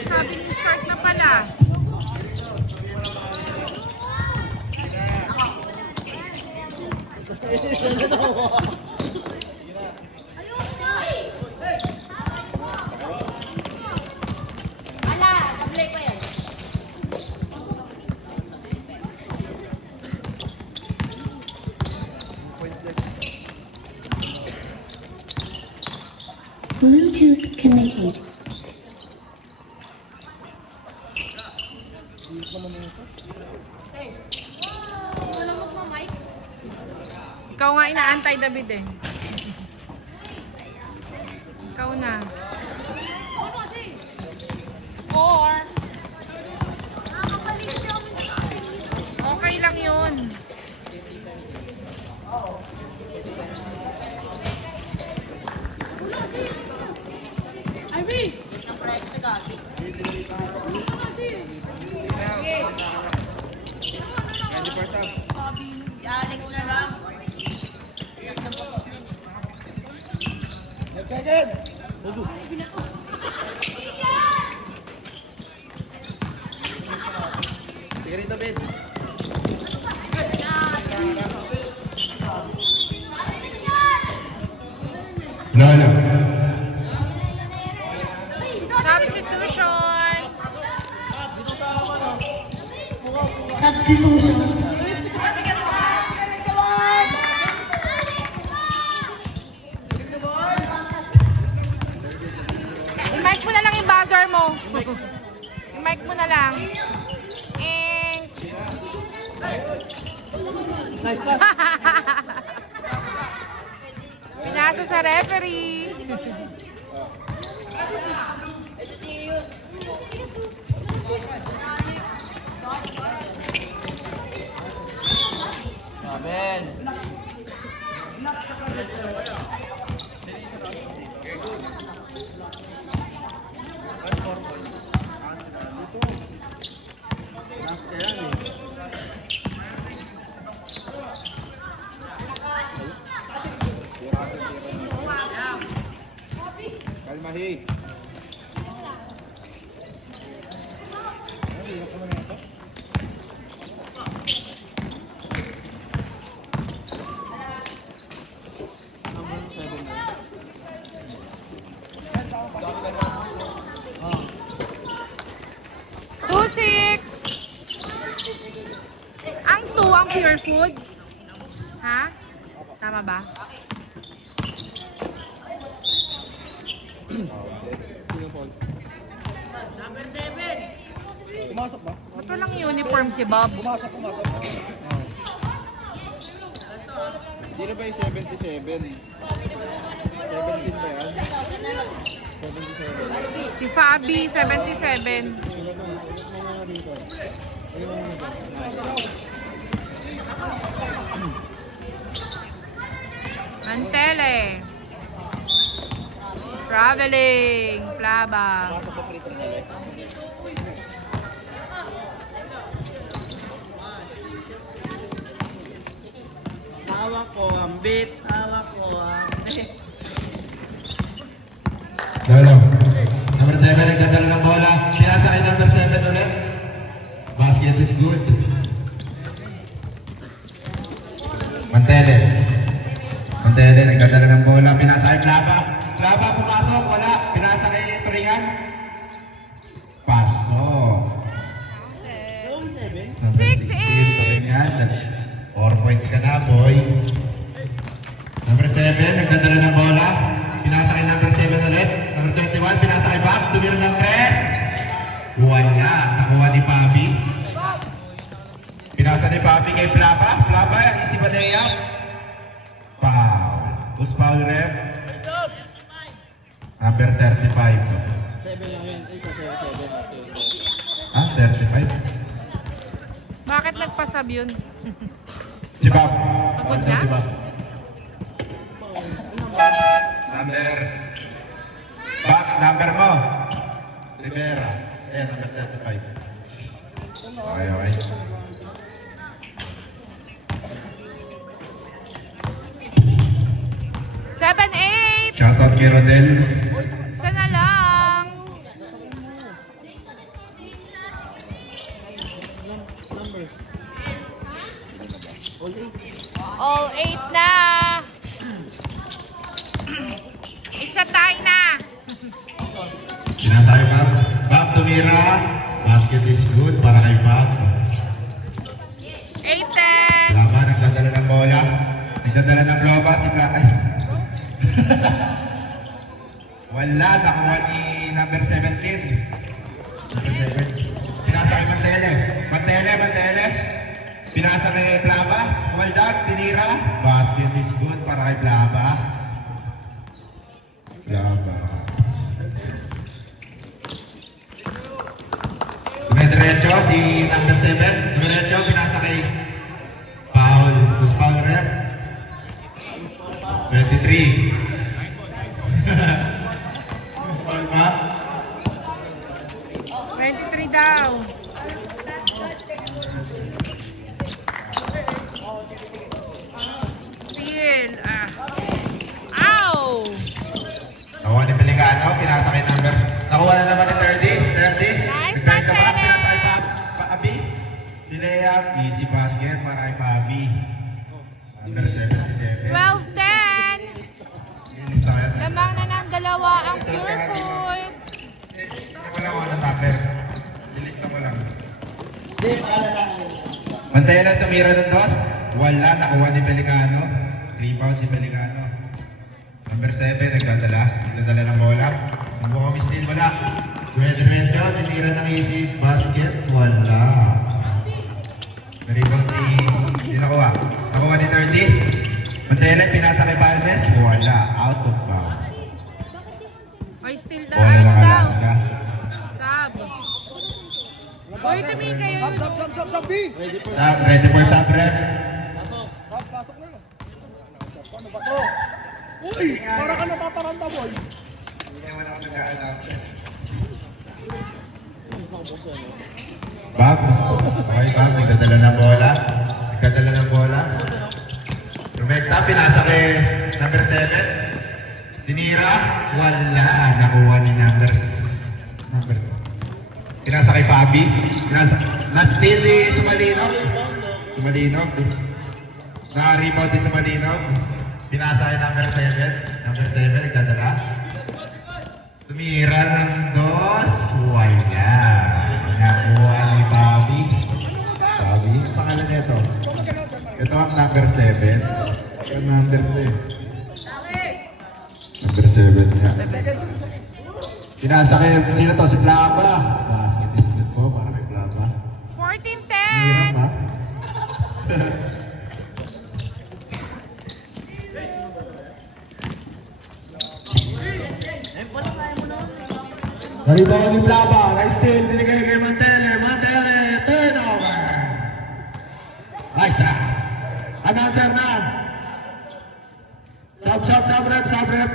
Sabi ni start na pala. Bluetooth connected. Ikaw nga inaantay, David eh. Ikaw na. Or okay lang yun. Ivy! Alex na lang. Sige rito, Ben. Lalo. Substitution. Substitution. I-mic mo na lang yung buzzer mo. I-mic mo na lang. And... Nice pass. Pinasa sa referee. Amen. Kalmahi. Ang 2 ang Pure Foods. Ha? Tama ba? Pumasok ba? Ba't walang uniform si Bob? Pumasok. Sino ba yung 77? 17 ba yan? 77. Si Fabi, 77. Sino ba dito? Antele. Traveling. Plaba. Pumasok pa free throw na Lex. Hawak ko ang beat. Hawak ko ang... Lalo. Number 7, nagdadala ng bola. Sinasakay number 7 ulit. Basket is good. Mantele. Mantele, nagdadala ng bola. Pinasakay Plaba. Plaba, pumasok. Wala. Pinasakay Turingan. Pasok. Yung 7? Number 6-8. 16, Turingan. 4 points ka na, boy. Number 7, nagdadala ng bola. Pinasakay number 7 ulit. Number 21, pinasakay back. Tumira ng 3. Kuha niya. Nakuha ni Papi. Pinasa ni Papi kay Plaba. Plaba, easy ba layup? Foul. Who's foul, rep? Number 35. 7 lang yun. Isa 7. Ah, 35? Bakit nagpasab yun? Si Bob. Pagod Ano na? si Bob? Number... Back, number mo. Rivera. Ayan, number 35. Okay, okay. Seven, 8. Shoutout kay Rodel. Isa na lang. All 8 na. Isa tayo na. Pinasakay Bob. Bob tumira. Basket is good para kay Bob. 8-10. Laban, nagdadala ng bola. Nagdadala ng loba si Ay. Wala, nakuha ni number 17. Number 7. Pinasa kay Mantele. Mantele. Pinasa kay Plaba. Waldag, tinira. Basket is good para kay Plaba. Plaba. Dumiretso si number 7. Dumiretso, pinasa kay Paul. Who's Paul rep? 23. Paul ba? 23 daw. Steal. Ow! Nakuha ni Pelicano, pinasa kay number. Nakuha na naman ni 30. Nice, Nagdagdag pa, Mantele! pinasa kay Pabi. Pinayap, easy basket para kay Pabi. Number 77. 12-10. Linis tayo. Lamang na ng dalawa ang Pure Foods. Wala ko ng tupper. Nilista ko lang. Mantela tumira ng dos. Wala, nakuha ni Pelicano. Rebound si Pelicano. Number 7, nagdadala ng bola. Ang buka mistil, wala. Duwedyo, tinira ng easy basket. Wala. Rebound ni nakuha. Nakuha ni 30. Mantela, pinasa kay Palmes. Wala, out of bounds. Ay, still daw. Wala Ano ng daw? Alaska. Sab. Uy, tumingin kayo. Sab, B! Sub, ready for sub rep. Pasok na. Ano ba to? Uy! Para ka natataranta, boy! Hindi naman ako nag-a-allow. Bob. Okay, Bob. Nagdadala ng bola. Rumekta, pinasa kay number 7. Sinira. Wala. Nakuha ni number. Pinasa kay Fabi. Na-steal ni Sumalino. Na-rebound ni Sumalino. Pinasa kay number 7. Number 7, nagdadala. Tumira ng dos. Wala. Nakuha ni Fabi. Fabi, ang pangalan nito. Ito ang number 7. Ito ang number 2. Number 7 niya. Pinasa kay, sino to? Si Plaba. Basket is good po, para kay Plaba. 14-10. Hirap ha? Naribaw ni Plaba. Nice steal. Binigay kay Mantele. Turnover. Nice try. Announcer na. Sub rep.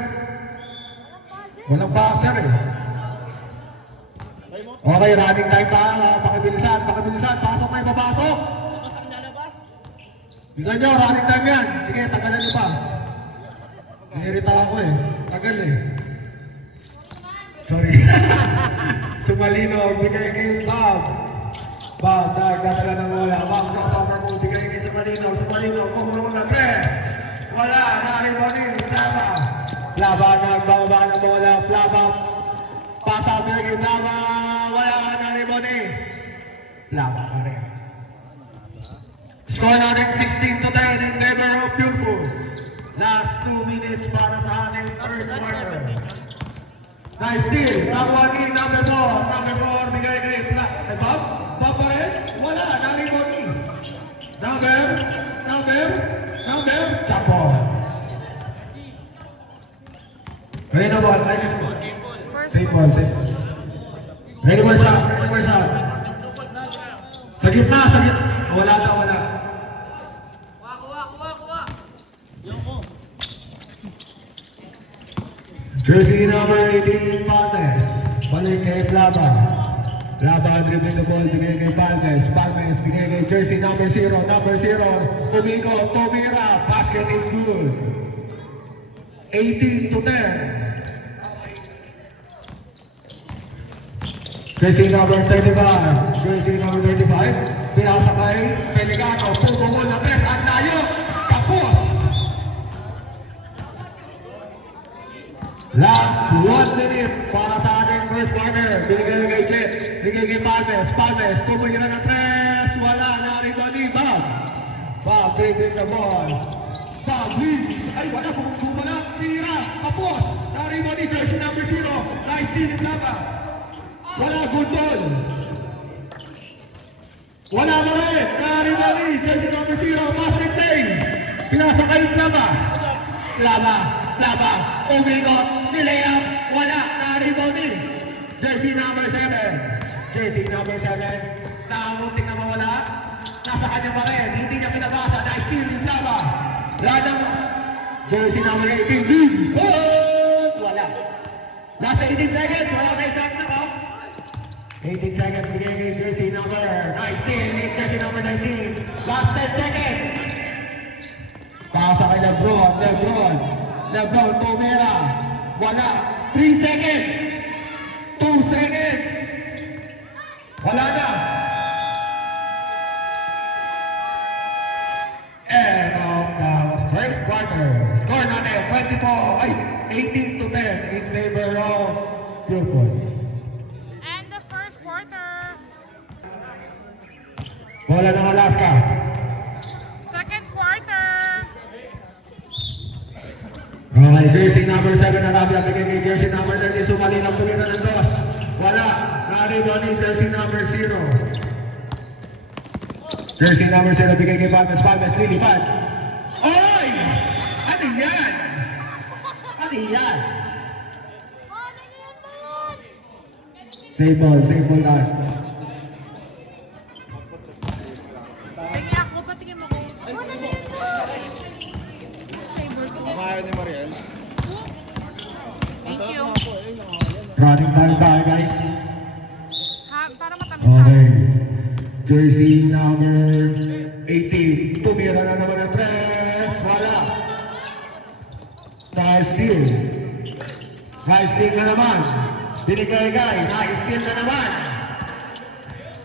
Walang boxer eh. Okay, running time pa. Pakibilisan. Pasok may papasok. Bisa nyo, running time yan. Sige, tagalan nyo pa. Nahirita ako eh. Tagal eh. Sorry. Sumalino, bigay kay Bob. Bob, nagdadala ng bola. Bob, kasama mo, bigay kay Sumalino. Kumulo na press. Wala, naribanin. Plaba, nagbaba ng bola. Plaba, pasa, bigay kay Plaba. Wala, naribanin. Plaba pa rin. Score natin 16-10 in favor of Pupils. Last 2 minutes para sa ating first quarter. Nice steal. Nakuha ni number 4. Bigay kay Bob. Bob pa rin. Wala. Naribaw ni. Number. Chapon. Ready na ball. Safe ball. Ready for shot. Sa gitna. Wala. Jersey number 18, Palmes. Balik kay Plaba. Plaba dribbling the ball, bigay kay Palmes. Bigay kay jersey number 0. Tumigo, tumira. Basket is good. 18-10. Jersey number 35. Pinasa kay Pelicano. Pumukol na press. Ang layo. 1 minute para sa ating first quarter. Binigay kay Jet, binigay kay Palmes. Palmes, tumigil ng 3. Wala, narito ni Bob. Bob, taking the ball. Bob, lead. Ay, wala, pumukuma na. Tira, kapos. Narito ni jersey number 0. Nice steal in Laba. Wala, good ball. Wala mo rin. Narito ni jersey number 0. Basket play. Pinasa kay Laba. Laba, umigot, nilayang, wala, na-rebound din. Jersey number 7. Jersey number 7. Namuntik na mawala. Nasa kanya pa rin. Hindi niya pinabasa. Na-steal yung Laba. Ladang jersey number 18. Din. Wala. Nasa 18 seconds. Wala na isang na ko. 18 seconds. Bigay kay jersey number 19. Jersey number 19. Last 10 seconds. Pasa kay Lebron, tumira. Wala. 3 seconds. 2 seconds. Wala na. End of the first quarter. Score natin 18 to 10 in favor of Pupils. And the first quarter. Bola ng Alaska. Second quarter. Okay, jersey number 7 na Rabia, bigay kay jersey number 30, sumali ng tumira ng 2. Wala, na-rebound ni jersey number 0. Jersey number 0, bigay kay Palmes, lilipad. Oy! Ano yan? Ano yan? Save ball na. Tingin ako, patingin mo ko. Kaya ni Mariel. Thank you. Running time tayo, guys. Ha, para matamis na. Okay. Jersey number 18. Tumira na naman ang 3. Wala. Nice steal. Nice steal na naman. Binigay kay. Nice steal na naman.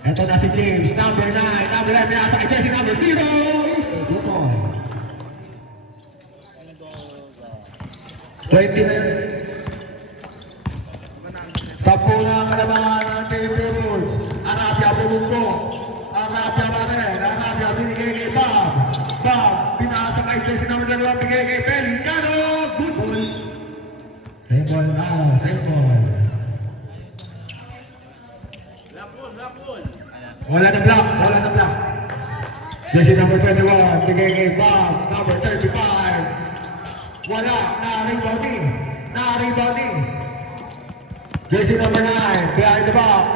Ito na si James. Number 9. Number 9. Pinasa kay jersey number 0. 2 points. 20 na yun. 10 na ang kalabangan ng Team Pupils. Arabia bumungko. Arabia pa rin. Arabia binigay kay Bob. Bob, pinasa kay jersey number 2. Binigay kay Pelicano. Good ball. Same ball na. Same ball. Wala na block. Jersey number 21. Binigay kay Bob. Number 35. Wala, na-rebounding. Jersey number 9, behind the back.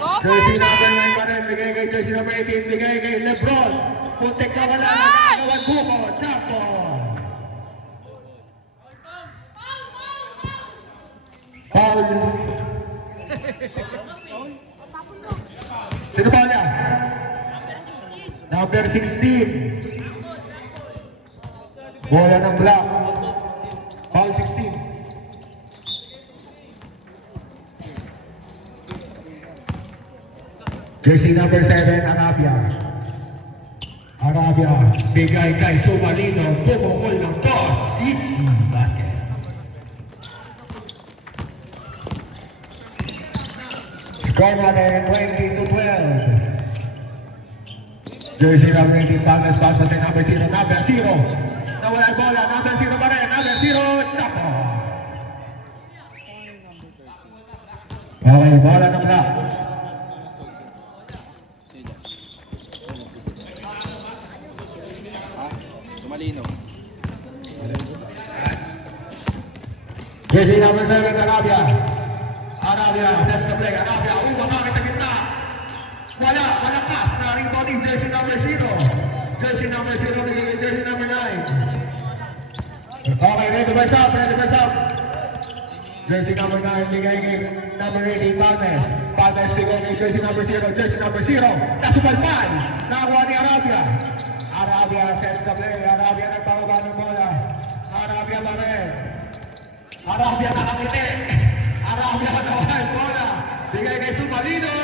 Go Jersey for number 9 it! pa rin, bigay kay jersey number 18, bigay kay Lebron. Puntik na wala, nagkakawan buko, Chapo. Foul. Sino ba niya? Number 16. Bola ng black. Foul 16. Jersey number 7, Arabia. Bigay kay Sumalino. Bumukol ng toss. Easy basket. Score natin 20 to 12. Jersey number 18, Palmes, pass natin number 0. Number 0. Nawala ang bola. Number 0 pa rin. Number 0. Chapo. Okay, bola ng black. Malino. Jersey number 7, Arabia, sets the play. Arabia, umakakit sa gitna. Wala, walang pass. Na-rebounding jersey number 0. Jersey number 0, bigay jersey number 9. Okay, ready for shot. Jersey number 9, bigay kay number 18, Palmes. Palmes, bigay kay jersey number 0. Jersey number 0, nasupalpan. Nakuha ni Arabia. Arabia sets the play. Arabia nagpababa ng bola. Arabia pa rin. Arabia nakakiti. Arabia nawala ang bola. Bigay kay Sumalino.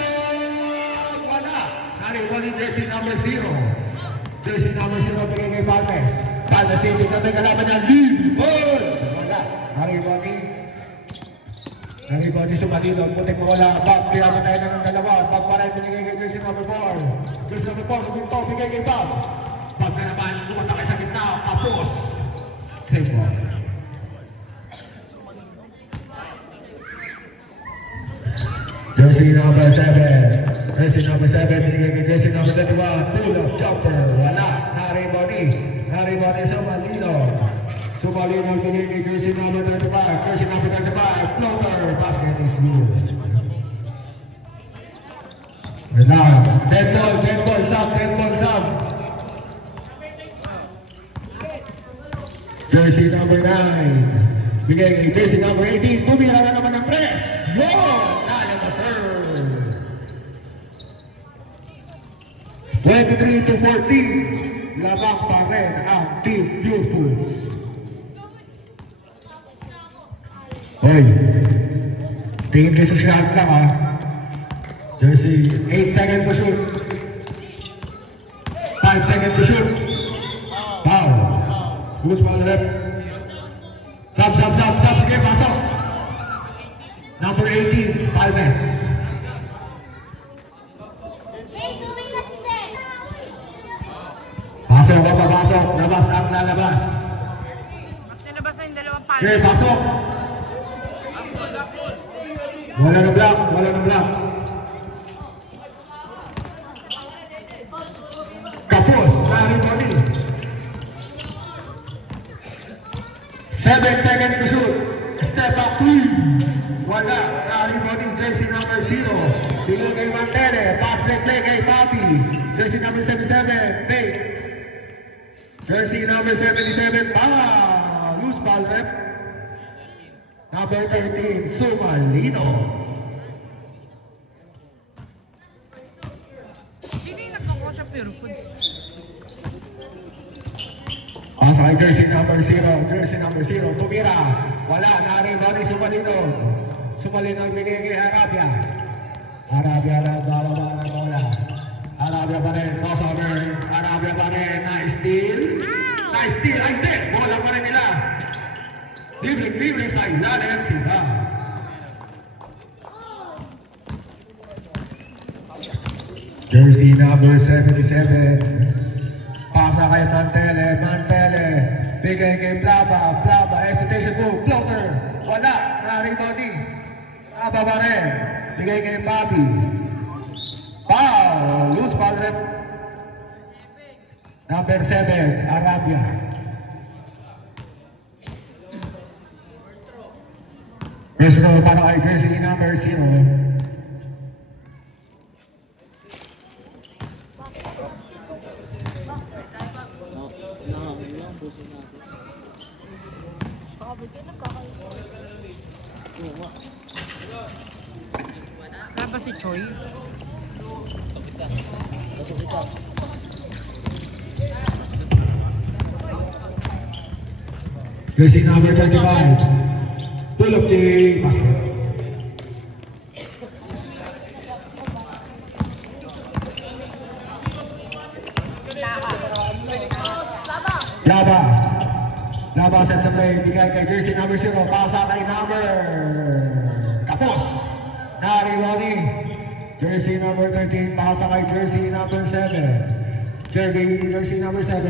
Wala. Nariwan ni jersey number 0. Jersey number 0 bigay kay Palmes. Palmes, hindi na may kalaban niya. Lead. Ball. Wala. Nariwan ni Na-rebound ni Sumalino. Putik mawala. Bob, kaya tayo na ng dalawa. Bob pa rin binigay kay jersey number 4. Jersey number 4, guminto, bigay kay Bob. Bob na naman, kumatakay sa gitna. Tapos, save ball. Jersey number 7. Jersey number 7, binigay kay jersey number 21. Pull-up jumper. Wala. Na-rebound ni. Na-rebound ni Sumalino. Sumalino binigay kay jersey number 35. Jersey number 35. Floater. Basket is good. Wala. Dead ball, sub. Jersey number 9. Bigay kay jersey number 18. Tumira na naman ng press. Yun! Nalabas, sir. 23 to 14. Labang pa rin ang Team Pupils. Hoy. Tingin kayo sa shot lang ha. Jersey, 8 seconds to shoot. 5 seconds to shoot. Foul. Who's on the left? Sub. Sige, pasok. Number 18, Palmes. Pasok. Labas ang lalabas. Mas nalabas na yung dalawang palo. Okay, pasok. Wala na block. Kapos, na-rebound. 7 seconds to shoot. Step up 3. Wala. Na-rebound jersey number 0. Bigay kay Mantere. Pass play kay Bobby. Jersey number 77. Big. Jersey number 77. Loose ball rep. Number 13. Sumalino. Sino yung nagkakosya Pure Foods? Pasa kay jersey number 0. Tumira. Wala. Na-rebound ni Sumalino. Sumalino ang bigay kay Arabia. Arabia na bababa na bola. Arabia pa rin. Crossover. Arabia pa rin. Na-steal. Ay, hindi. Bola pa rin nila. Libre sa ilalim. Sila. Jersey number 77. Pasa kay Mantele. Bigay kay Plaba. Hesitation move. Floater. Wala. Na-rebound ni. Plaba pa rin. Bigay kay Bobby. Foul. Loose ball rep. Number 7. Arabia. Personal para kay jersey number 0. Wala ba si Choi? Jersey number 25. Tulog di basket. Laba set sa play. Bigay kay jersey number 0. Pasa kay number. Kapos. Na-rebound. Jersey number 13. Pasa kay jersey number 7. Jersey number 7.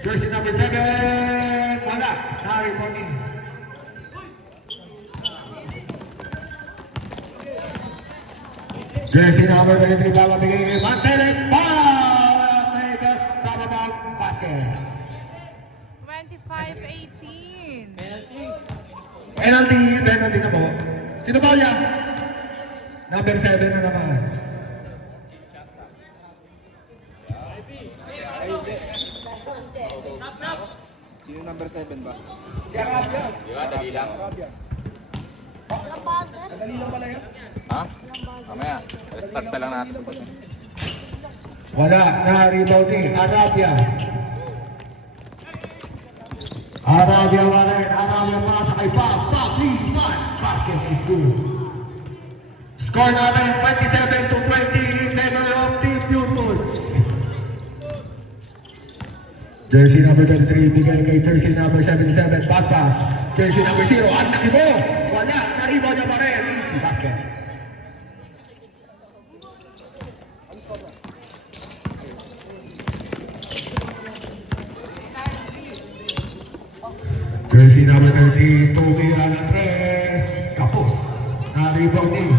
Jersey number 7. Wala. Na-rebound. Jersey number 23. Bababigay kay Mantelet. Foul! Vegas sa babang basket. 25-18. Penalty na po. Sino ba yan? Number 7 na naman. Sino number 7 ba? Si Arabia. Dali lang. Dali lang pala yan. Ha? Mamaya. Start na lang natin. Wala. Na-rebound ni Arabia. Arabia pasa kay Bob. 3-1. Basket is good. Score natin 27 to 20 in favor of Team Pupils. Jersey number 23, bigay kay jersey number 77, back pass. Jersey number 0, at nakibo! Wala, na-rebound niya pa rin. Easy basket. Jersey number 30, tumira ng tres. Kapos. Na-rebound din.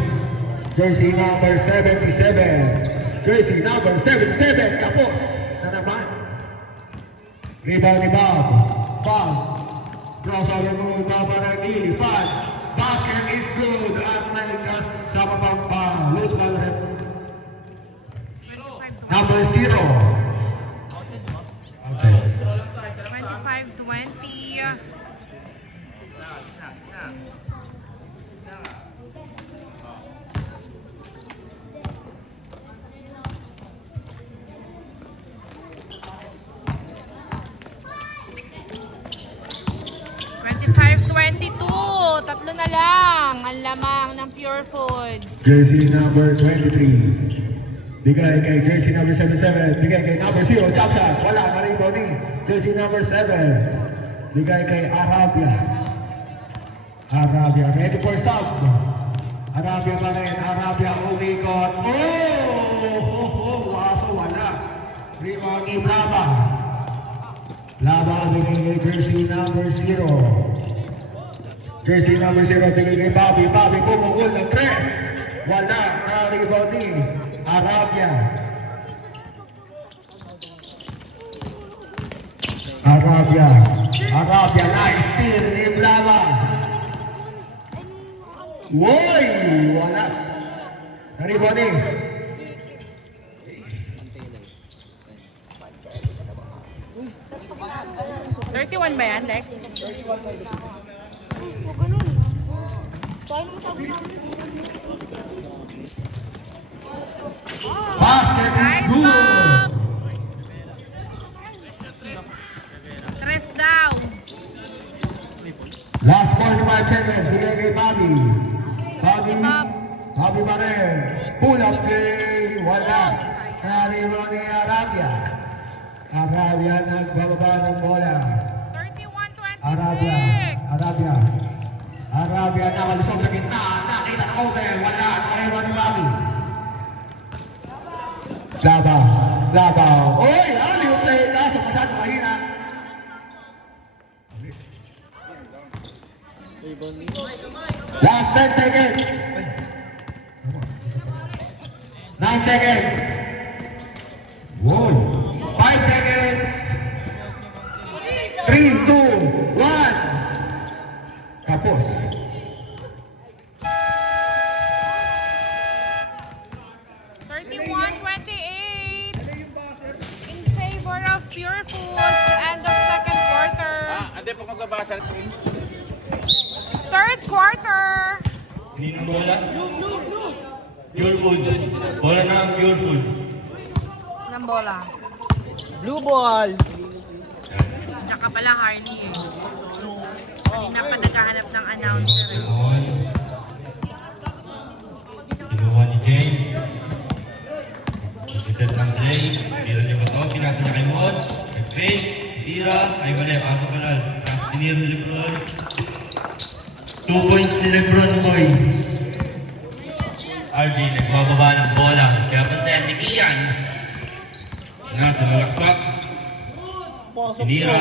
Jersey number 77. Jersey number 77, kapos. Na naman. Rebound ni Bob. Bob. Crossover move, Bob Arangili. Punch. Basket is good. At may kasama pang pa. Loose ball rep. Number 0. Okay. 25-20. Tatlo na lang ang lamang ng Pure Foods. Jersey number 23. Bigay kay jersey number 77. Bigay kay number 0. Chop shot. Wala. Na-rebound ni jersey number 7. Bigay kay Arabia. Arabia. Ready for sub. Arabia pa rin. Arabia umikot. Waso. Wala. Rebound ni Blaba. Blaba bigay kay jersey number 0. Jersey number 0, bigay kay Bobby. Bobby pumukul ng tres. Wala. Na-rebound ni Arabia. Arabia. Nice steal ni Blava. Woy! Wala. Na-rebound ni. 31 ba yan, Lex? Basket is Nice, good. Bob! Tres down. Last 45 seconds. Bigay kay Bobby. Bobby. Bob. Bobby pa rin. Pull up play. Wala. Na-rebound ni Arabia. Arabia nagbababa ng bola. 31-26. Arabia nakalusog sa gitna. Nakita ng open. Wala. Nakahewan ni Bobby. Laba. Oy! Alley play. Kaso masyado mahina. Last 10 seconds. 9 seconds. Whoa. 5 seconds. 3, 2, 1. Tapos. In favor of Pure Foods, end of second quarter. Ande po magbabasa. Third quarter. Hindi ng bola? Pure Foods. Bola na ang Pure Foods. Ng bola. Blue ball. Tsaka pala Harley eh. Kanina pa naghahanap ng announcer eh. Kinuha ni James. Nag-set ng play. Tira niya ba ito? Pinasa niya kay Mon. Nag-fake. Tira. Ay mali. Pasok ka na. Tinira ni Lebron. 2 points ni Lebron, boy. RG nagbababa ng bola. Kaya pantayan ni Kian. Nasa lalaksak. Tinira.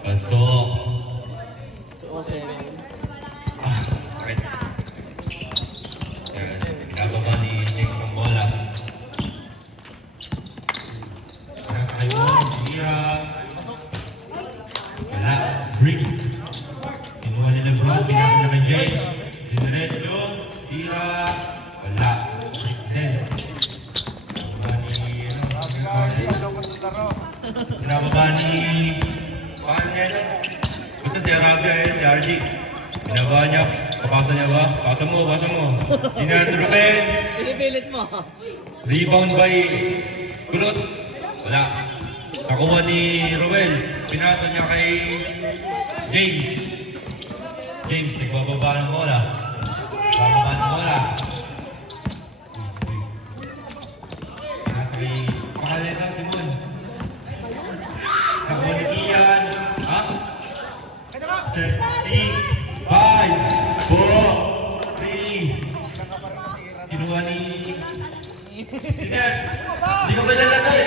Pasok. Right. Pinababa ni James ang bola. Nasa kay Mon. Tinira. Wala. Brick. Kinuha ni Lebron. Pinasa na kay James. Dinerecho. Tira. Wala. Brick din. Pinababa ni Panel. Basta si Arabia eh, si RG. Pinababa niya. Papasa niya ba? Pasa mo. Dinadrupen. Pinipilit mo. Rebound by Kulot. Wala. Nakuha ni Roel. Pinasa niya kay James. James, nagbababa ng bola. Bababa ng bola. Pinasa kay Pangalan Simon. Kinuha ni... Yan. Hindi ko ba nalatay?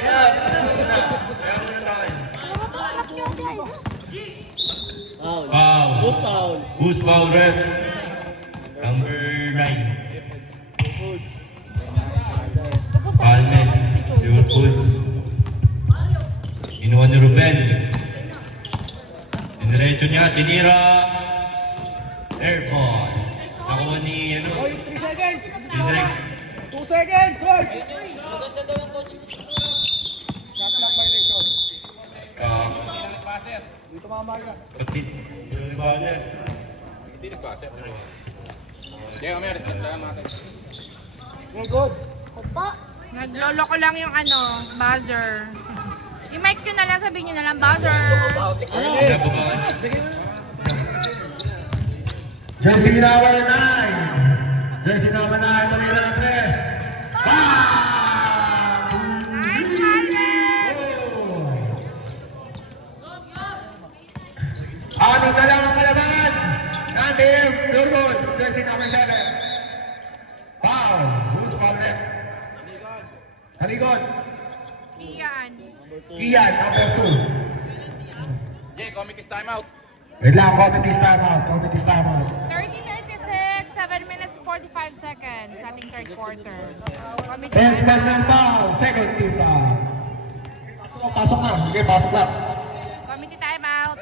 Yan. Kaya mo na sa akin. Foul. Foul. Who's foul? Who's foul, ref? Number 9. Palmes. Liverpools. Kinuha ni Ruben. Diretso niya, tinira. Airball. Nakuha ni, ano? 3 seconds. 3 seconds. 2 seconds, sir. Dito mamaga. Pati. Bale. Hindi nagpasa. Hindi, mamaya restart lang natin. Okay, good. Nagloloko lang yung ano, buzzer. Yung mic nyo na lang, sabihin nyo na lang, buzzer. Nabukaan. Jersey number 9. Jersey number 9, tumira ng 3. Nice, Palmer! Aning na lang ang kalaban. Natin, Durgos, jersey number 7. Foul. Who's foul left? Halikot. Iyan. Ian, number 2. Jay, comic is time out. Wait lang, comment this time out. Comment this time out. 30-36, 7 minutes 45 seconds sa ating third quarter. Committee 10 timeout. personal foul. Second team foul. Pasok na. Sige, pasok lang. Committee timeout.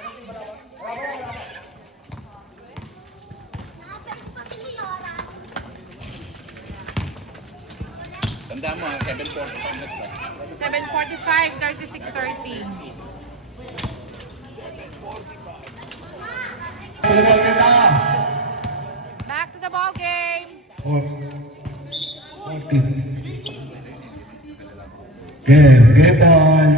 Tanda mo, 7:45 minutes. 7:45, 36-30. Pagkakal ka na. Back to the ball game. Game ball.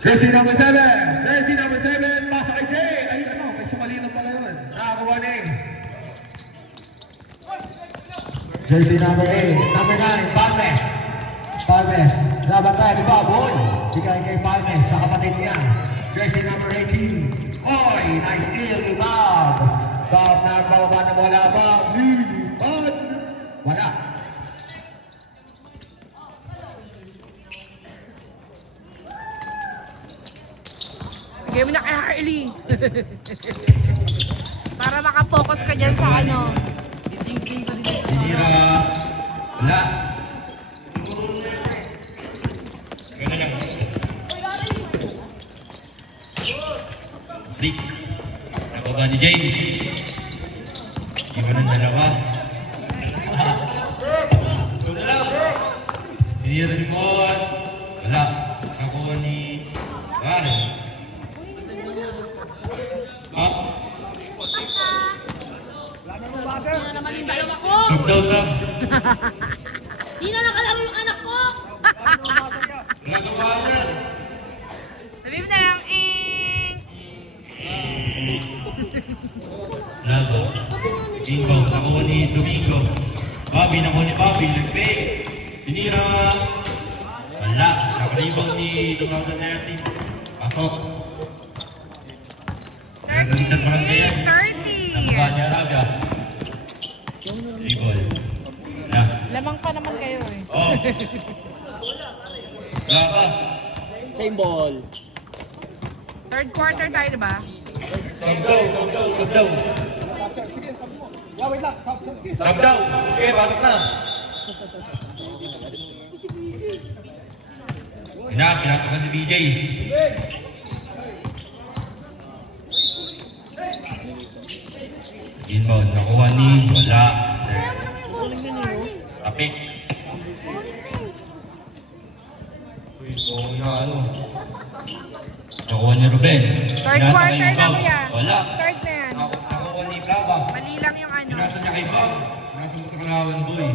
Jersey number 7. Jersey number 7. Pasa kay Jay. Ay, ano, may sumalino pala yun. Nakakuha na eh. Jersey number 8. Number 9. Palmes. Palmes. Laban tayo, di ba, boy? Bigay kay Palmes sa kapatid niya. Jersey number 18. Oy, nice steal ni Bob. Bob na bababa na wala ba? Lilipad. Wala. Game na kay Harley. Para makapokus ka dyan sa ano. Tinira. Wala. Gano'n lang. Rick. Nakaba ni James. Iwan ng dalawa. Ito na lang. Tinira ni Mon. Wala. Nakuha ni Warren. Ha? Hindi na naman yung dalawa ko. Sub daw, sub. Hindi na nakalaro yung anak ko. Wala ka Warren. Sabi mo na lang, ing! Lago. Inbound. Nakuha ni Domingo. Bobby. Nakuha ni Bobby. Nag-pay. Tinira. Wala. Nakaribang ni 2013. Pasok. Nagalitan pa rin kaya. 30! Nakuha ni Araga. Dribble. Wala. Lamang pa naman kayo eh. Oh. Wala pa. Same ball. Third quarter tayo, diba? Sub daw. Sub daw. Sub daw. Sub daw. Okay, pasok na. Pinasok na si BJ. Inbound. Nakuha ni wala. Tapik. Oo na ano. Nakuha ni Ruben. Third Pinasa quarter kay na Bob. kuya. Wala. Third na yan. Nakuha ni Brava. Mali lang yung ano. Pinasa niya kay Bob. Pinasa mo sa Kalawan Boy.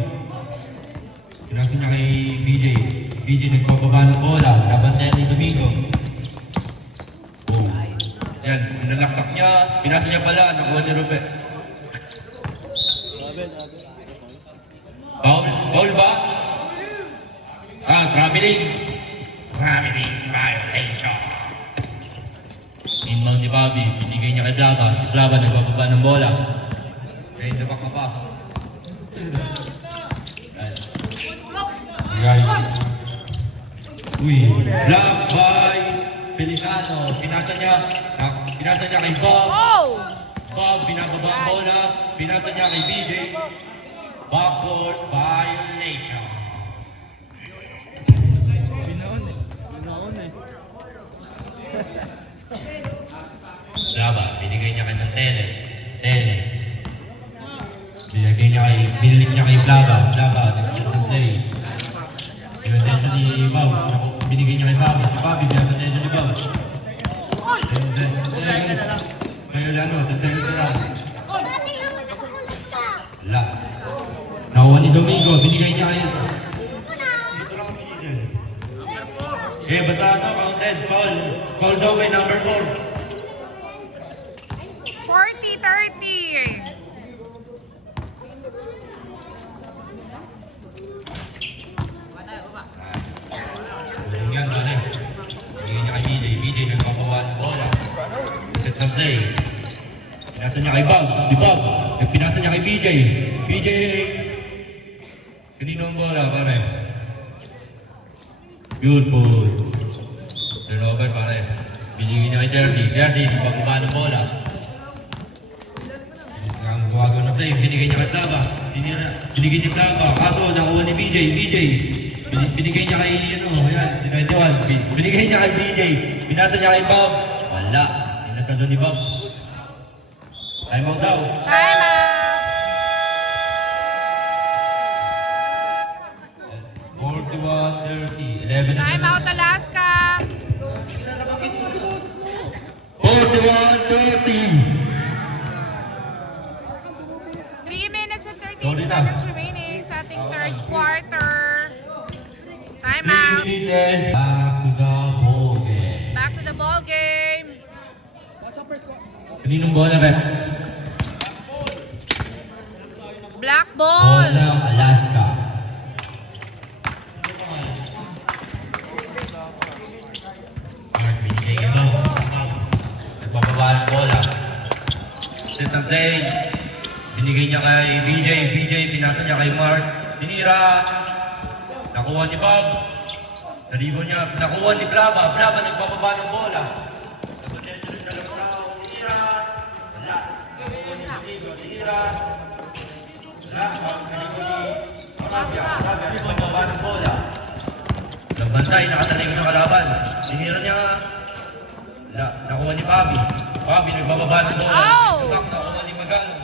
Pinasa niya kay BJ. BJ nagpapaba ng bola. Laban tayo ni Domingo. Oh. Yan. Pinalaksak niya. Pinasa niya pala. Nakuha ni Ruben. Foul? Foul ba? Traveling. Traveling violation. Inbound ni Bobby. Binigay niya kay Blava. Si Blava nagbababa ng bola. May dabak ka pa. Guys. Uy, block by Pelicano. Pinasa niya kay Bob. Oh! Bob, binababa ang bola. Pinasa niya kay BJ. Backboard violation. Laba, binigay niya kay Mantele. Tele. Binilig niya kay Flava. Flava, nag-shoot play. Pinatensya ni Bob. Binigay niya kay Bobby. Si Bobby, pinatensya ni Bob. Ngayon ano, tatensya sila. Wala. Nakuha ni Domingo, binigay niya kayo. Eh, basta ano, counted, foul. Foul daw kay number 4. 40-30. Yan, pare. Binigay niya kay BJ. BJ nagpapawa ng bola. Set ng play. Pinasa niya kay Bob. Si Bob. Pinasa niya kay BJ. BJ. Kanino ang bola, pare? Beautiful. Turnover, pare. Binigay niya kay Derdy. Derdy, nagpapawa ng bola. Ang gumagawa ng play. Binigay niya kay Flava. Binigay niya Flava. Kaso, nakuha ni BJ. BJ. Binigay niya kay, yan, si 91. Binigay niya kay BJ. Pinasa niya kay Bob. Wala. Pinasa doon ni Bob. Time out daw. Time out. 41-30. 11 na. Time out, Alaska. 41-30. 3 minutes and 13 Sorry na. seconds remaining sa ating third quarter. Time 3 out. minutes and back to the ball game. Back to the ball game. Kaninong bola, Rep? Black ball. Bola ng Alaska. Mark, binigay ka ba? Nagpapaba ng bola. Set ng play. Binigay niya kay BJ. BJ, pinasa niya kay Mark. Tinira. Nakuha ni Bob. Naligo niya. Nakuha ni Flava. Flava nagpapaba ng bola. Tinira. Wala. Tinira. Wala. Naligo ni Arabia. Arabia nagpapaba ng bola. Nagbantay, nakataling sa kalaban. Tinira niya. Wala. Nakuha ni Bobby. Bobby nagbababa ng bola. Ow! Nakuha ni Magano.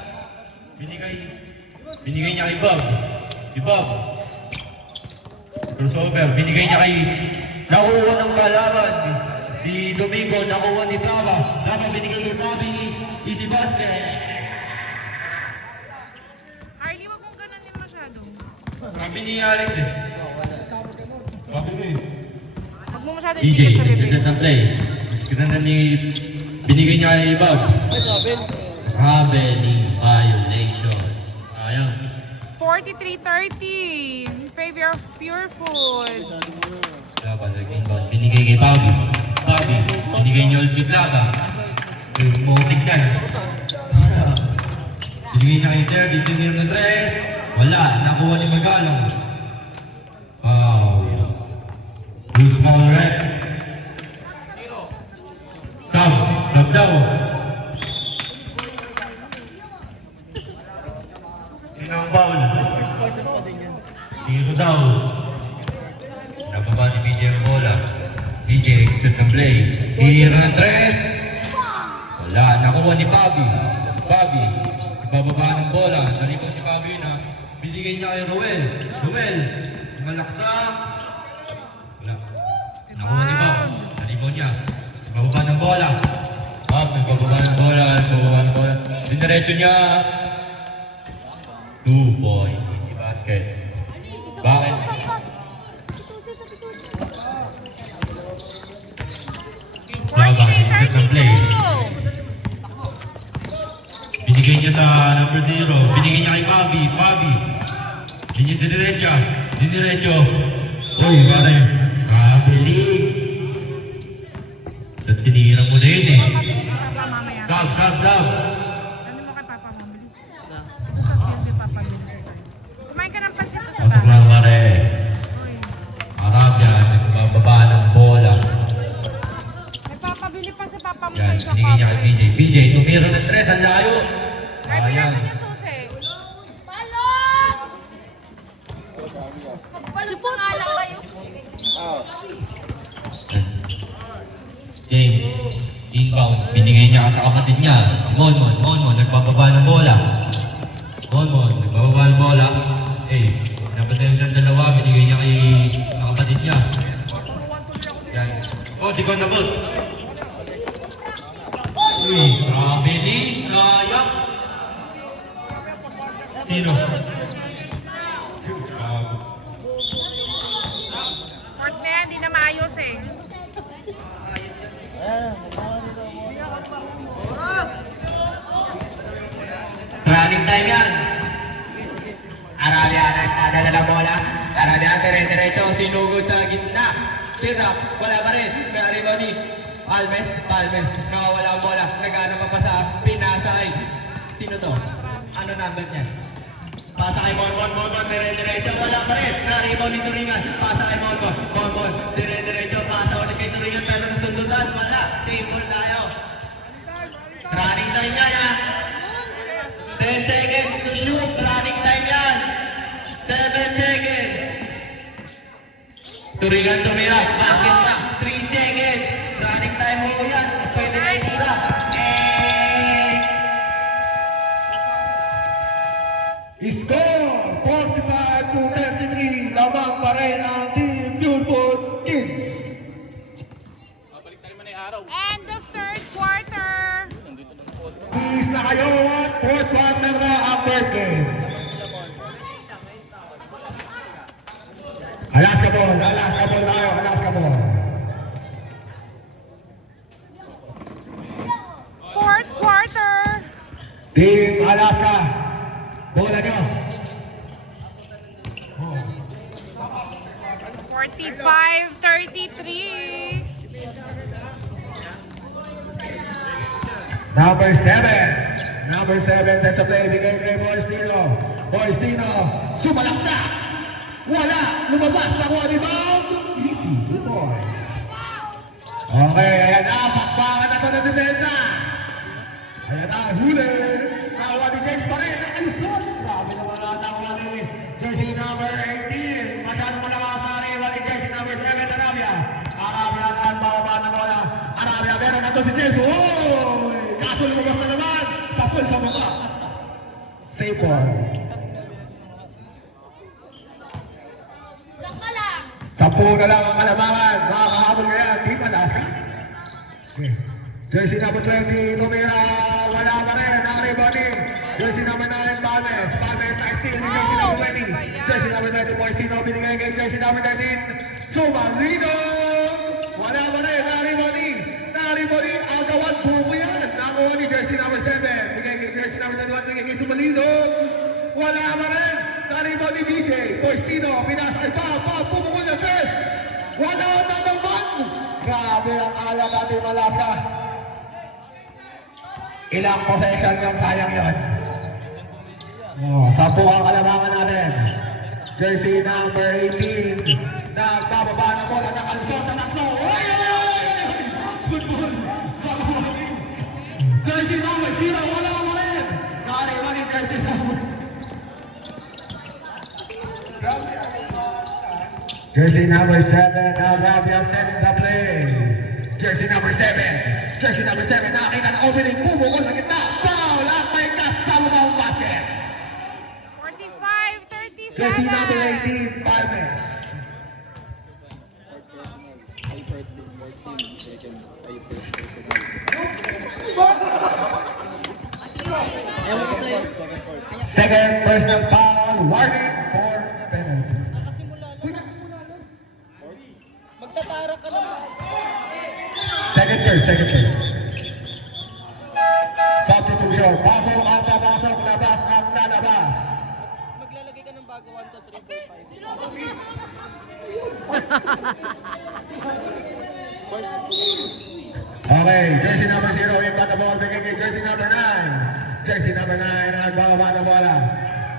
Binigay niya kay Bob. Si Bob. Crossover. Binigay niya kay... Nakuha ng kalaban. Si Domingo. Nakuha ni Flava. Flava binigay kay Bobby. Easy basket. Harley, wag mong ganun din masyado. Sabi ni Alex eh. Sabi ni Wag mo masyado DJ. itigil sa bibig. Nagsaset ng play. Mas ganda ni... Binigay niya kay Bob. Ravening violation. Sayang. 43-30 in favor of Pure Foods. Flava naging Bob. Binigay kay Bobby. Bobby. Binigay niya ulit kay Flava. Motik na. Binigay niya kay Derby. Tinir na 3. Wala. Nakuha ni Magalong. Wow. Loose ball rep. Sub. Sub daw. Sinang foul? Tiro daw. Nababa ni BJ ang bola. BJ exit ng play. Tira ng 3. Wala. Nakuha ni Bobby. Bobby. Bababa ng bola. Nalikot si Bobby na. Binigay niya kay Roel. Roel. Malaksa. Wala. Nakuha ni Bob. Nalikot niya. Bababa ng bola. Bob. Nagbababa ng bola. Nagbababa ng bola. Diniretso niya. 2 points. Easy basket. Bakit? Flava, exit ng play. Binigay niya sa number 0. Binigay niya kay Bobby. Bobby. Diniretso. Diniretso. Uy, pare. Kabilig. At tinira mo din eh. Mabilis ka pa mamaya. Sab, sab, sab. Ano mo kay Papa, mabilis. Ano yung susi? Balot! Balot pa nga lang kayo. James, inbound. Binigay niya sa kapatid niya. Monmon, nagbababa ng bola. Monmon, nagbababa ng bola. Napatay siyang dalawa. Binigay niya kay kapatid niya. Yan. Di ko nabot. Uy, grabe ni. Sayang. Sino? Court na yan, di na maayos eh. Running time yan. Arabia nagdadala ng bola. Arabia dire-diretso, sinugod sa gitna. Sirap, wala pa rin. May Ariboni. Palmes, nakawala ang bola. Nagano pa pa sa pinasay. Sino to? Ano number niya? Pasa kay Monmon, dire-diretso, wala pa rin. Na-rebound ni Turingan, pasa kay Monmon, dire-diretso, pasa ulit kay Turingan, pero nasundutan, wala. Save ball tayo. Running time yan ha. 10 seconds to shoot, running time yan. 7 seconds. Turingan tumira, basket pa, 3 seconds. Running time mo yan, pwede na itira. Score 45 to 33. Lamang pa rin ang Team Newports Kids. Balik tayo man yung araw. End of third quarter. Please na kayo at fourth quarter na ang first game. Alaska ball tayo, Alaska ball. Fourth quarter. Team Alaska, bola nyo. 45-33. Number 7 sets a play, bigay kay Boys Dino, sumalaksa. Wala, lumabas na ko, rebound. Easy, good boys. Okay, ayan na, pakbakan na ito ng depensa. Ayan na, huli. Nawa ni James pa rin, nakalusot. Grabe naman natawa ni jersey number 18. Masyadong malakas na rival ni jersey number 7, Arabia. Arabia na ang bababa ng bola. Arabia, meron na ito si James. Oy! Kaso lumabas na naman. Sapol sa baba. Save ball. Diyan ka lang. 10 na lang ang kalamangan. Makakahabol kaya. Team Alaska. Okay. Jersey number 20, Lumira. Wala pa rin. Nakariboning. Jersey number 9, Palmes. Palmes na steal ni jersey number 20. Jersey number 20, Moistino. Binigay kay jersey number 13. Sumalino. Wala pa rin. Nakariboning. Agawan. Buko yan. Nakuha ni jersey number 7. Binigay kay jersey number 21. Binigay kay Sumalino. Wala pa rin. Naribo ni DJ, Moistino, pinasakay pa, pumukul ng press. Wala na naman. Grabe ang alam natin Alaska. Ilang possession yung sayang yun. 10 ang kalamangan natin. Jersey number 18. Nagbababa na bola, nakalusot sa tatlo. Oy! Good ball. Jersey number 0, wala mo rin. Naribo ni jersey number Jersey number 7, Arabia sets the play. Jersey number 7, nakakita ng opening, bumukol na gitna. Foul at may kasama ang basket. 45-37. Jersey number 18, Palmes. Second personal foul, warning for penalty. Magtatara ka naman. Second first. Substitution, pasok ang papasok, labas ang lalabas. Maglalagay ka ng bago 1, 2, 3, 4, 5. Okay, jersey number 0, imbata ball, bigay kay jersey number 9. Jersey number 9, nagbababa na bola.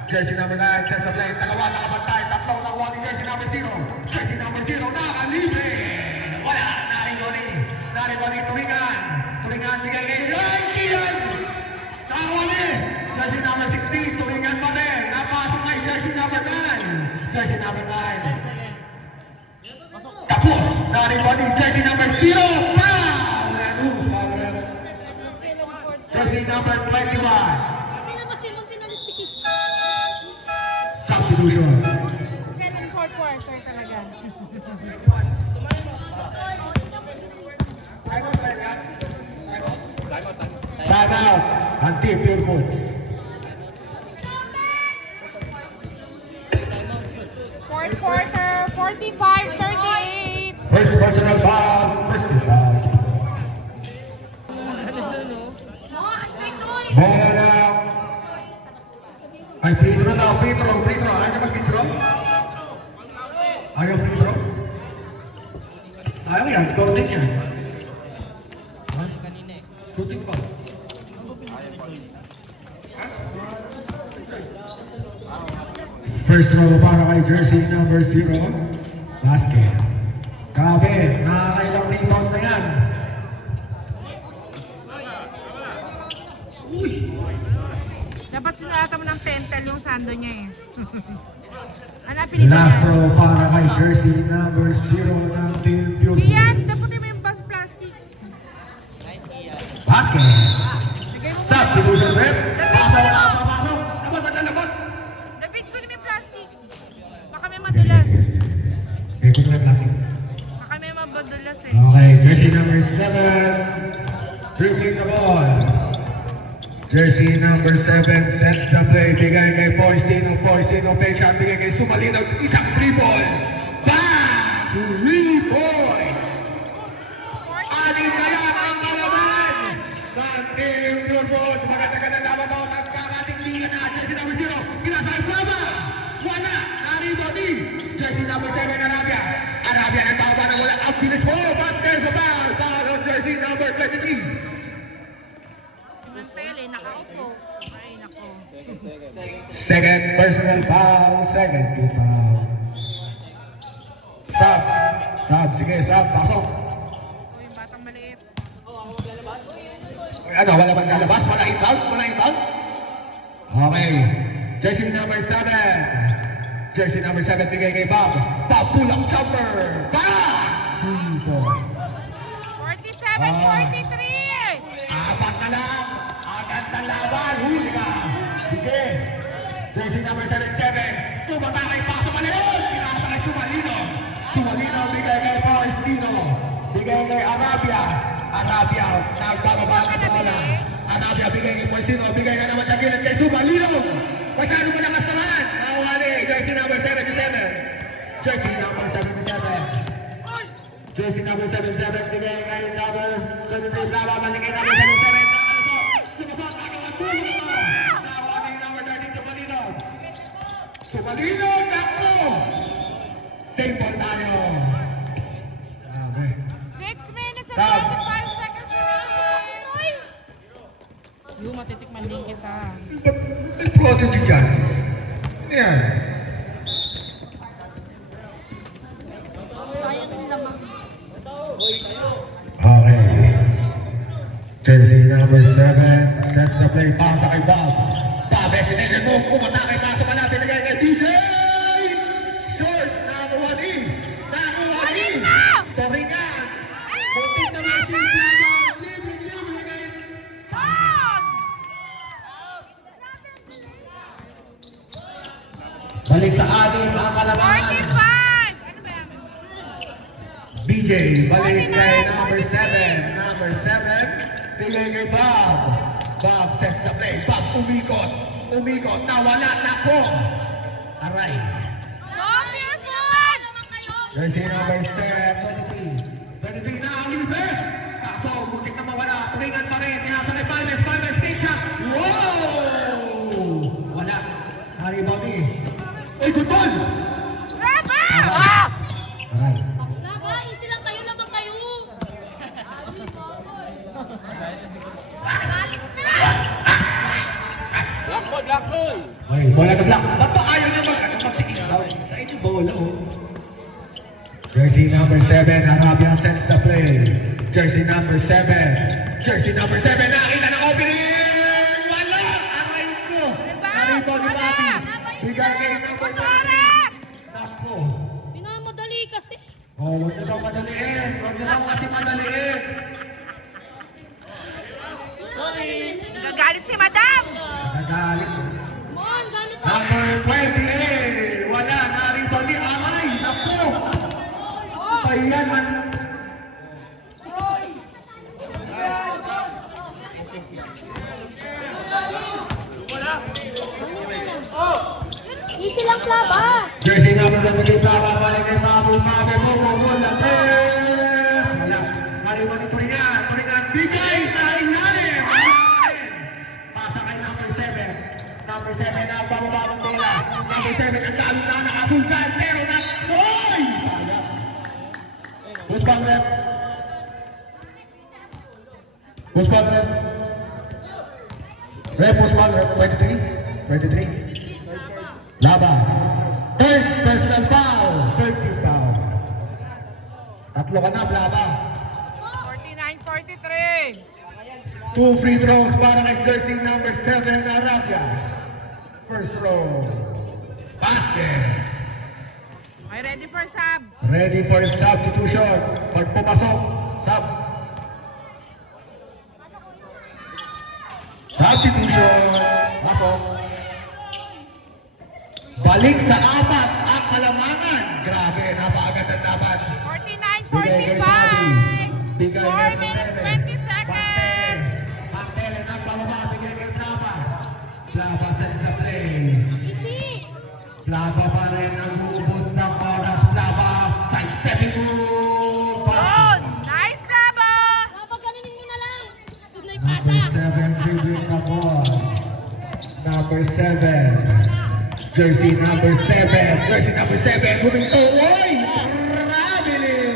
Jersey number 9, sets a play, dalawa nakapantay, tatlong nakuha ni jersey number 0. Jersey number 0, nakalibre. Wala, Turingan, bigay kay Kian. Nakakuha ni, Jersey number 16, tulingan pa rin. Napasok kay jersey number 9. Jersey number 9. Tapos, na-rebound yung jersey number 0. Foul! And who's foul? Jersey number 21. Pinabasin mo, pinalit si Kik. Substitution. Kailan fourth quarter talaga. Time out. Until pure points. Fourth quarter, 45-38. First personal foul. First foul. Oh, Choy! Bola lang. Ay, free throw daw. Free throw. Free throw. Ayaw ka mag-free throw? Ayaw free throw? Ayaw yan. Score din yan. Ha? Shooting pa. First row para kay jersey number 0. Basket. Grabe, nakakailang rebound na yan. Uy! Dapat sinulatan mo ng pentel yung sando niya eh. Ano ang pinito Last niya? row para kay jersey number 0 ng Team Pure. Kian, dapat mo yung bus plastic. Basket. Bigay mo muna. Substitution rep. Pasok na papasok. Labas at lalabas. Lapit ko na may plastic. Baka may madulas. Okay, kung lang natin. Baka may mabadulas eh. Okay, jersey number 7. Dribbling the ball. Jersey number 7 sets the play. Bigay kay Poistino. Poistino pay shot. Bigay kay Sumalino. Isang dribble. Back to 3 points. Aling na lang ang kalaban ng Team Pure Boys. Maganda-ganda laban mo ng karating liga na jersey number 0. Pinasa ang plaba. Wala. Arriba D. Jersey number 7 Arabia. Arabia nagtawa na wala ang finish mo. But there's a foul. Foul on jersey number 23. Mas pele, nakaupo. Ay, nako. Second personal foul. Second team foul. Sub. Sub. Sige, sub. Pasok. O yung batang maliit. Ano, wala bang lalabas? Wala inbound? Wala inbound? Okay. Jersey number 7. Jersey number 7 bigay kay Bob. Bob pull-up jumper. Bang! 3 points. 47-43! Apat na lang. Agad na laban. Huli ka. Sige. Jersey number 77. Tumatangay pa sa Maleon. Pinasa kay Sumalino. Sumalino bigay kay Poistino. Bigay kay Arabia. Arabia. Nagbababa ng bola. Arabia bigay kay Poistino. Bigay na naman sa gilid kay Sumalino. Masyado malakas naman. Nakawali. Jersey number 77. Jersey number 77. Jersey number 77, bigay kay number 23, Brava, balik kay number 77, lumusot, nagawang tulong ito. Nakuha kay number 13, Sumalino. Sumalino, takbo! Save ball tayo. Grabe. 6 minutes and Stop. 25 seconds remaining! Lu, matitikman din kita. May prodigy dyan. Yan. Sayang yung lamang. Okay. Jersey number 7 sets the play. Pasa kay Bob. Bob, designated move. Kumatake pa sa malapit. Lagay kay DJ. Short. Nakuha din. Nakuha din. Toringan. Kunting na may simple lang. Libre kay balik sa atin ang kalaban. 45! Ano ba yan? BJ, balik kay number 7. Number 7, bigay kay Bob. Bob sets the play. Bob umikot. Umikot. Nawala na po. Aray. Go, Pearson! Jersey number 7, 23 na ang libre. Kaso, butik na mawala. Turingan pa rin. Kaya sa Palmes. Palmes, take shot. Wow! Wala. Naribaw ni. Uy, good ball! Ah! Aray. Laba, easy lang kayo naman kayo. Black ball! Ay, bola na black. Ba't ba ayaw niyo mag-magsikip daw? Sa inyo bola, oh. Jersey number 7, Arabia sets the play. Jersey number 7. Jersey number 7, nakita ng opening! Wala! Aray ko! Bigay kay number Oras! 23. Naku. Minamadali kasi. Oh, huwag nyo daw madaliin. Huwag nyo daw kasi madaliin. Nagagalit si Madam! Nagalit. Mon, gamit ako. Number 28. Wala. Narito ni Amay. Naku. Ayan. Easy lang plaba. Jersey number 23. Balik kay Babu. Babu. Wala. Maliwan ni Turingan. Turingan. Bigay sa ilalim. Pasa kay number 7. Number 7 na bababang bola. Number 7 ang dami na nakasultan. Pero na. Oy! Sayang. Pusbang rep. Pusbang rep. Pusbang rep. 23. Laban. Third personal foul. Third team foul. Tatlo ka na, Laban. 49-43. 2 free throws para kay jersey number 7 na Arabia. First row. Basket. Okay, ready for sub. Ready for substitution. Pag pumasok, sub. Substitution. Pasok. Balik sa apat ang Kalamangan. Grabe, napakaganda ng laban. 49-45. 4 minutes, 20 seconds. Pantele ng pababa, bigay kay Plaba. Plaba sets the play. Easy. Plaba pa rin ang bubos ng oras. Plaba, side-stepping move. Good! Nice, Bravo! Plaba, ganinin mo na lang. Huwag na Number ipasa. 7, dribbling the ball. Number 7. Jersey number 7. Jersey number 7. Moving to Roy. Traveling.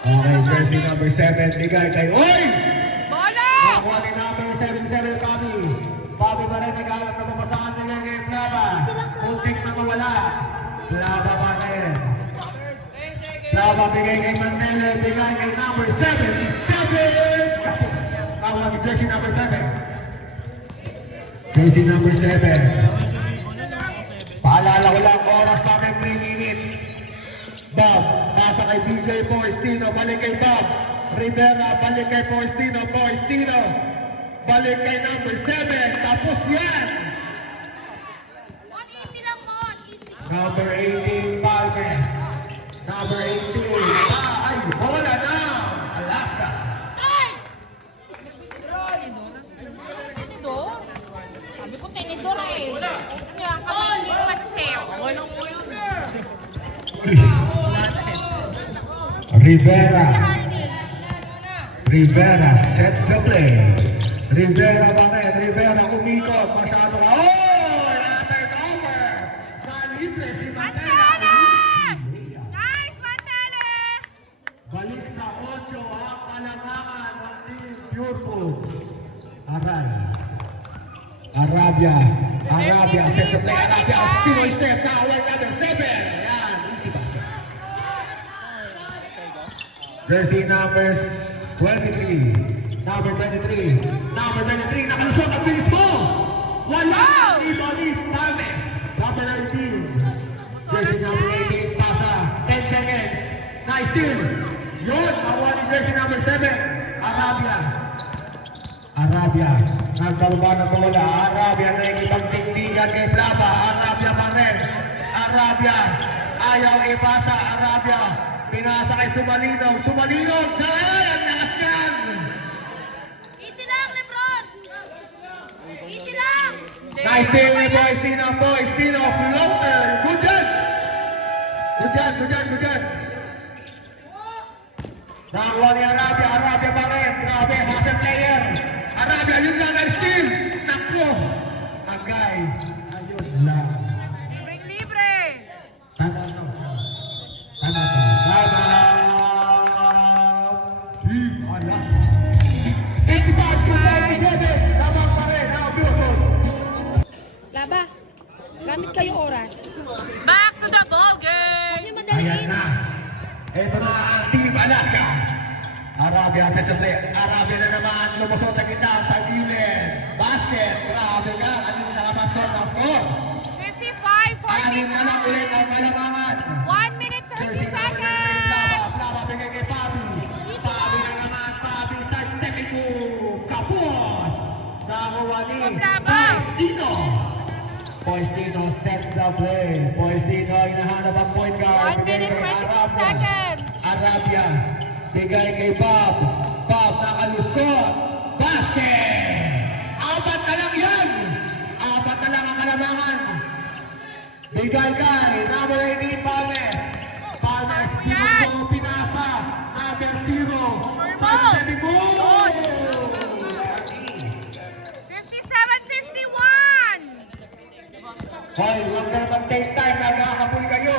Okay, jersey number 7. Bigay kay Roy. Bola! Nakuha ni number 77, Bobby. Bobby pa rin nag-alap na papasahan nila kay Plaba. Muntik na mawala. Plaba pa rin. Plaba bigay kay Manele. Bigay kay number 7. Tapos. Nakuha ni jersey number 7. Jersey number 7. Paalala ko lang, oras natin 3 minutes. Bob, pasa kay DJ Poistino, balik kay Bob. Rivera, balik kay Poistino, balik kay number 7. Tapos yan. Mon, easy lang, Mon. Easy. Number 18, Palmes. Number 18, ay, bola na. Alaska. Ay! Tinidor? Sabi ko tinidor eh. Ano yan? Kami hindi matseo. Rivera. Hardy. Rivera sets the play. Rivera pa rin. Rivera umikot. Masyado ka. Oh! Natin over. Malibre si Mantela. Nice, Mantele! Balik sa 8 ang Kalamangan ng Team Pure Foods. Aray. Arabia. Sets the play. Arabia. Pinoy step. Now we're number 7. Yan. Easy basket. Jersey numbers 23. Number 23. Nakalusot ang bilis mo. Wala. Rebounding. Palmes. Number 19. Jersey number 18. Pasa. 10 seconds. Nice steal. Yun. Nakuha ni jersey number 7. Arabia. Nagbababa ng bola. Arabia na yung ipagtingtingan kay Plaba. Arabia pa rin. Arabia. Ayaw ipasa. Arabia. Pinasa kay Sumalino. Diyan! Ang lakas yan! Easy lang, Lebron. Easy lang. Nice steal ni Poistino. Floater. Good yan. Nakakuha ni Arabia pa rin. Grabe, master player. Arabia, yun lang ang steal. Nakpo. Agay. Ayun lang. Libre! Tanda. Team Alaska. 85-47. Tama pa rin. Now, beautiful. Laba, gamit kayo oras. Back to the ball Huwag game! niyo Ayan madaliin. na. Ito na ang Team Alaska. Arabia sa play. Arabia na naman. lumusot sa gitna, sa gilid. Basket. Grabe ka. Kanina nakapascore. 55, Anim na lang 49. ulit ang kalamangan. 1 minute, 30 seconds. Plava bigay kay Pabi. Pabi na naman. Pabi side stepping move. Kapos. Nakuha ni Plava. Poistino. Poistino sets the play. Poistino hinahanap ang point guard. 1 minute, 22 seconds. Arabia. Bigay kay Bob. Bob nakalusot. Basket. Apat na lang yan. Apat na lang ang kalamangan. Bigay kay number 18 Palmes. Palmes dito pinasa. Number 0. Side stepping move. 57-51. Hoy, huwag ka naman take time. Nagkakapoy kayo.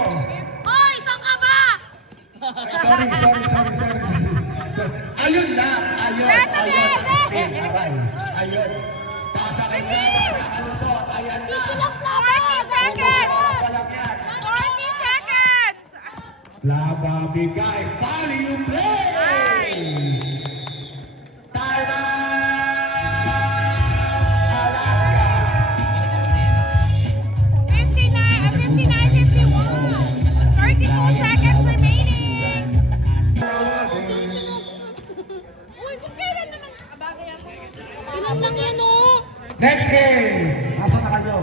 Hoy, saan ka ba? Sorry. Ayun lang. Ayun. Aray. Ayun. Pasa kay Lava. Nakalusot. Ayan na. Easy lang, Plava. 40 seconds. Walang yan. 40 seconds. Lava bigay. Value play. Time out. Alaska. 59-51. 32 seconds remaining. Uy, kung kailan naman. Bagay ako. Ilan lang yan, oh. Next game. Nasaan na kayo?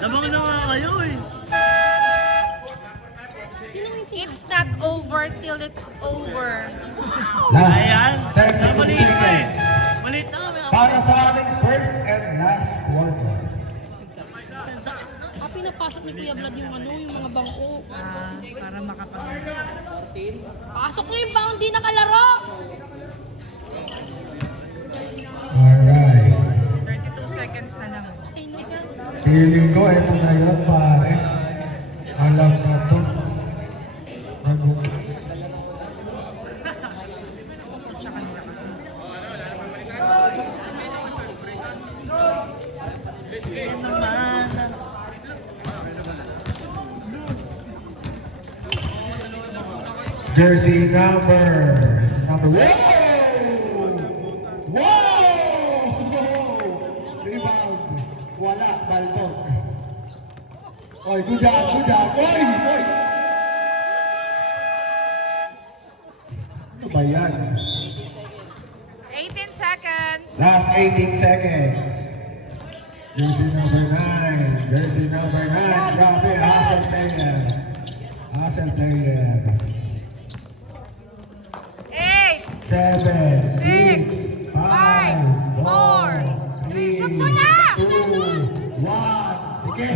Lamang na nga kayo eh. It's not over till it's over. Last Ayan. 32 Maliit pa eh. seconds. Maliit na kami. Para sa aming first and last quarter. Pinapasok ni Kuya Vlad yung yung mga bangko. Para makapag... Pasok mo yung bangko, hindi nakalaro. Alright. 32 seconds na lang. Feeling ko, ito na yun, pare. Alam na to. Ano? Jersey number one. Wow! Rebound. Wala, Baldog. Oy, good job. Oy! Ano ba yan? 18 seconds. Last 18 seconds. Jersey number 9. Grabe, hustle player. 8, 7, 6, 6, 5, 5, 4, 3, shoot mo na! 2, 1. Sige.